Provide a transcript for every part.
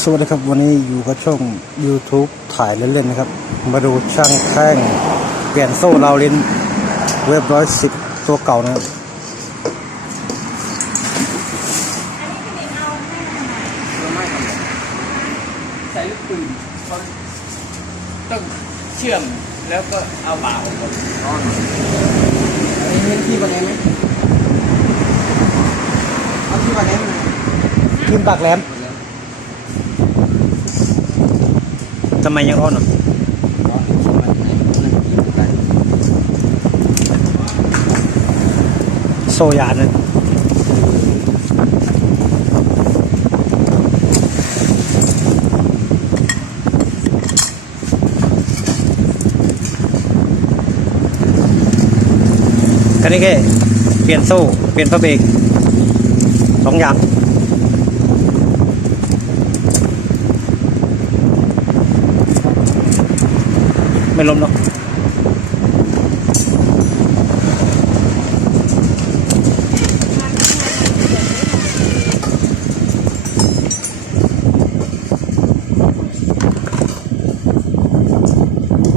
สวัสดีครับวันนี้อยู่กับช่อง YouTube ถ่ายเล่นๆนะครับ มาดูช่างแข้งเปลี่ยนโซ่ราวลิ้นเว็บร้อยสิบตัวเก่านะครับไม่ครับใช้ลูกปืนเขาต้องเชื่อมแล้วก็เอาบ่าออกก่อนไอ้เห็นที่บนนี้ไหมเอาที่บนนี้มาทิมปากแหลม ทำไมยังร้อนอะโซยานนะก็นี่แค่เปลี่ยนโซ่ เปลี่ยนพระเบรกสองอย่าง ไม่ล้มหรอก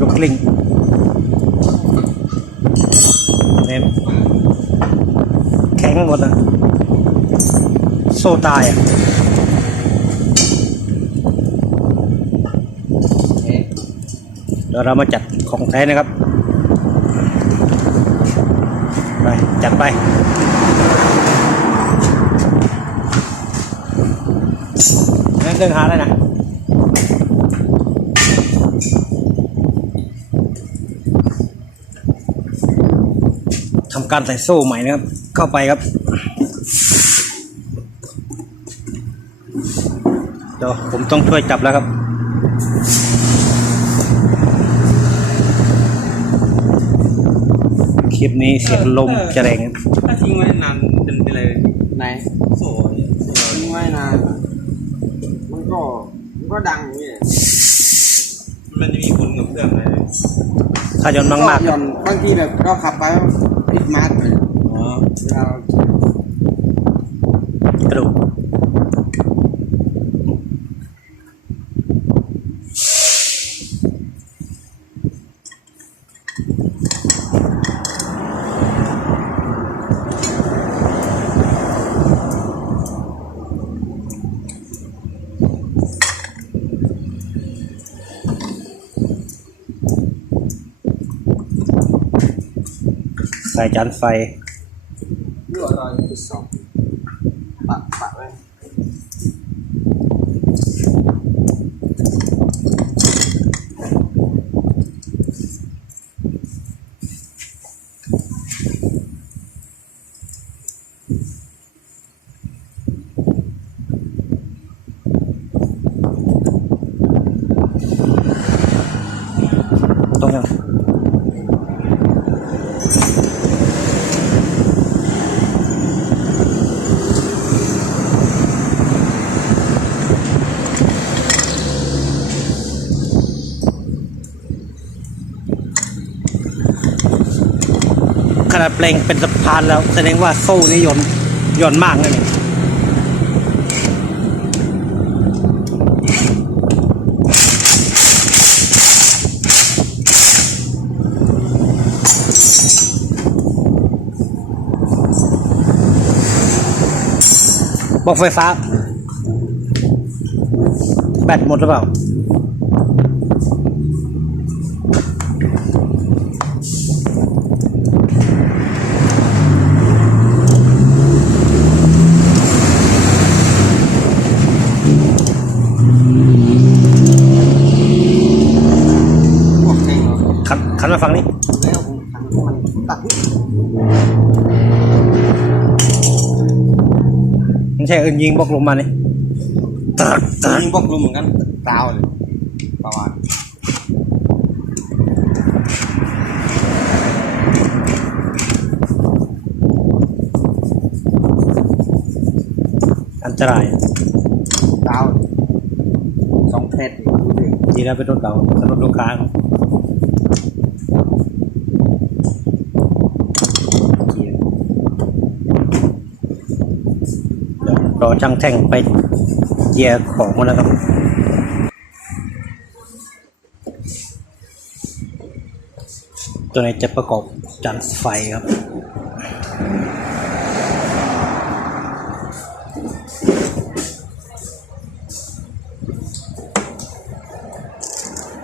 ลูกกลิ้งเนี่ยแข็งหมดอะ โซ่ตายอะ ดี๋ยวเรามาจัดของแท้นะครับไปจัดไปนั่นเดินหาได้นะทำการใส่โซ่ใหม่นะครับ เข้าไปครับเดี๋ยวผมต้องช่วยจับแล้วครับ คลิปนี้เสียงลมจะแรงครับถ้าทิ้งไว้นานเป็นไปเลยไหนโซ่เนี่ยทิ้งไว้นานมันก็มันก็ดังอย่างนี้มันจะมีผลกับเครื่องเลยถ้าย้อนมากๆหย่อนบางทีแบบเราขับไปผิดมาร์กเลยอ๋อเวลา ใส่จานไฟรั่วรอยที่สอง เปลงเป็นสะพานแล้ว แสดงว่าโซ่นี่หย่อนหย่อนมากเนี่ยบอกไฟฟ้า แบตหมดหรือเปล่า ไม่ใช่เอินยิงบอกลงมาเนี่ยตัดตัดยิงบอกรู้เหมือนกันตาวเลยประมาณอันตรายตาวสองเพชรดูดิดีแล้วเป็นรถเราสำหรับลูกค้าเดี๋ยว รอช่างแท่งไปเยียร์ของแล้วครับตัวนี้จะประกอบจานไฟครับ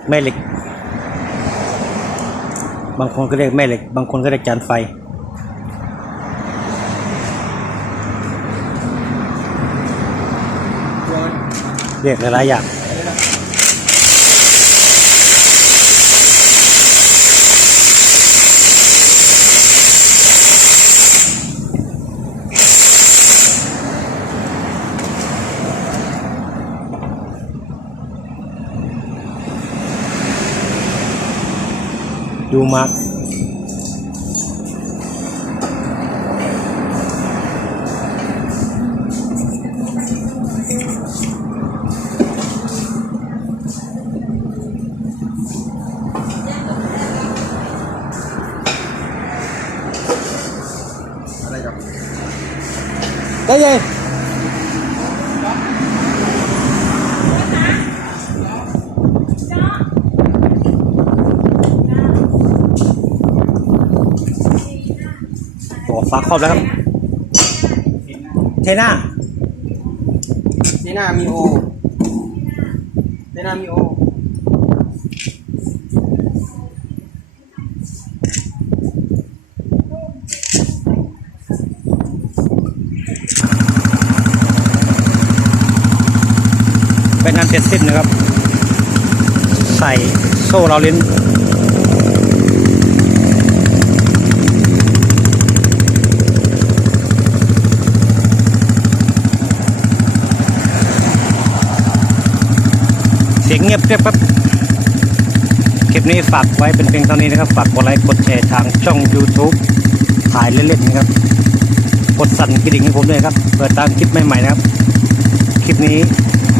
แม่เหล็ก บางคนก็เรียกแม่เหล็ก บางคนก็เรียกจานไฟ ตัว เรียกหลายๆอย่างดูมาร์ ได้ยังโอ้ฟ้าครอบแล้วครับ เทน่าเจน่ามีโอเจน่ามีโอ เป็นงานเสร็จสิ้นนะครับ ใส่โซ่เราลิ้นเสียงเงียบเรียบครับ คลิปนี้ฝากไว้เป็นเพียงเท่านี้นะครับ ฝากกดไลค์กดแชร์ทางช่อง YouTube ถ่ายเล่นๆนะครับ กดสั่นกระดิ่งให้ผมด้วยครับ เปิดตามคลิปใหม่ๆนะครับ คลิปนี้